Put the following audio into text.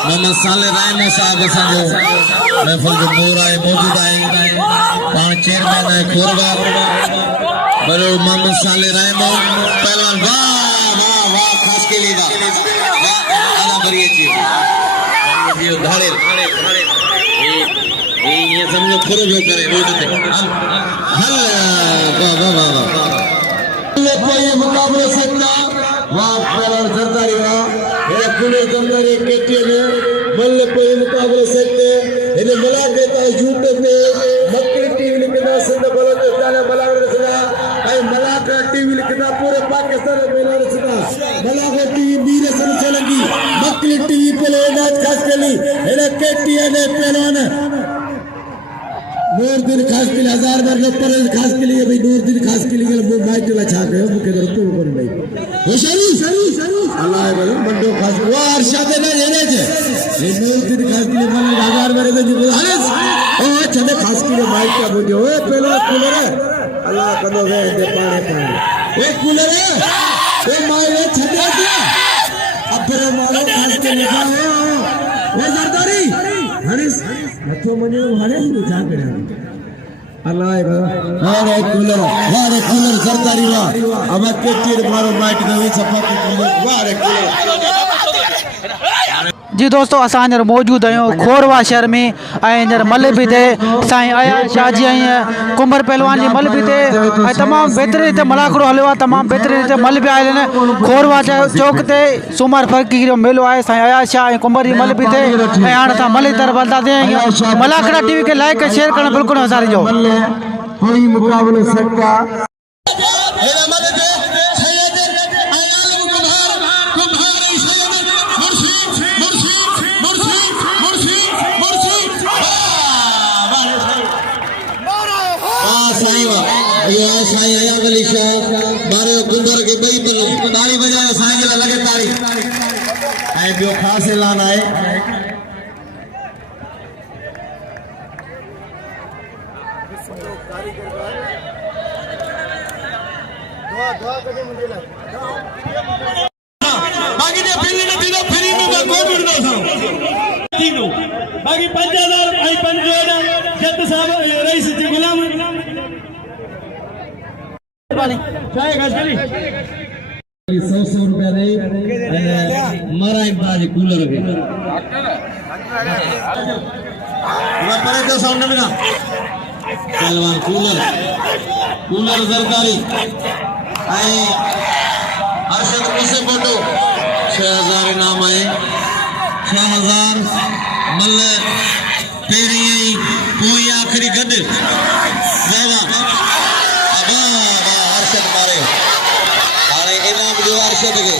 मोहम्मद साले रायमो साहब असांजो महफिल जो मोर आहे मौजूद आहे पाण चेयरमैन आहे खोरवा बड़ो मोहम्मद साले रायमो पहलवान वाह वाह वाह खास के लिए वाह आधा भरिए जी धाड़े ये समझो खोरो जो करे रोड पे हल वाह वाह वाह कोई मुकाबले सकता वाह पहलवान सरदारी वाह ये कुले जमदारी केटीए में मल्ल कोई मुकाबले सकते इन्हें मिला के ता यूट्यूब पे मक्की टीवी लिखना सिंध बलोचिस्तान मलाक रचना आई मलाक टीवी लिखना पूरे पाकिस्तान में मिला रचना मलाक टीवी मीरे से चलेगी मक्की टीवी पे नाच खास के लिए इन्हें केटीए ने पहलवान नूर दिन खास के लिए 1000 बार लोग पर खास के लिए भाई नूर दिन खास के लिए वो माइक ला छा गयो मुके घर तो कोन भाई वो शरू अल्लाह है बोलो मंडो खास वो अरशद ने येने जे ये नूर दिन खास के लिए मन 1000 बार दे जी अरे ओ छने खास के लिए माइक का बोलियो ओए पहला कूलर है अल्लाह कदो वे दे पानी ओए कूलर है ओ माइक छने दिया अब फिर मारो खास के लिए ओ जरदारी हनीस मथो मने हने जा करे अल्लाह है वारे कूलर सरदारी वाह अब के तीर मारो माइक नवी सफा की कूलर वारे कूलर जी दोस्तों असां हींअर मौजूद आहियूं खोरवा शहर में ऐं हींअर मलबी ते साईं आया शाहजी ऐं कुंभर पहलवान जी मलबी ते ऐं तमामु बहितरीन हिते मलाखड़ो हलियो आहे तमामु बहितरीन हिते मलबी आयल आहिनि खोरवा चौक ते सूमर फरकी जो मेलो आहे साईं आया शाह ऐं कुंभर जी मलबी ते ऐं हाणे असां मलबी तरफ़ हलंदासीं मलाखड़ा टीवी खे लाइक ऐं शेयर करणु बिल्कुलु न विसारिजो कोई मुकाबले सकता साईं अयाब अली शाह बारे कुंभर के बई बलो ताली बजाए साईं ला लगे ताली ऐं बियो खास ऐलान आहे बाकी ने बिल ने दिनो फ्री में कोविड नो था दिनो बाकी 5000 आई पंजोड़ा जत साहब रईस जी गुलाम चाहे गजली 100 रुपया दे मारा एक बार कूलर के परे तो सामने में ना पहलवान कूलर सरकारी आए अर्शद मुझसे फोटो 6000 इनाम आए 6000 मल पेरी कोई आखिरी गद वाह अर्शद मारे हाणे इनाम जो अर्शद के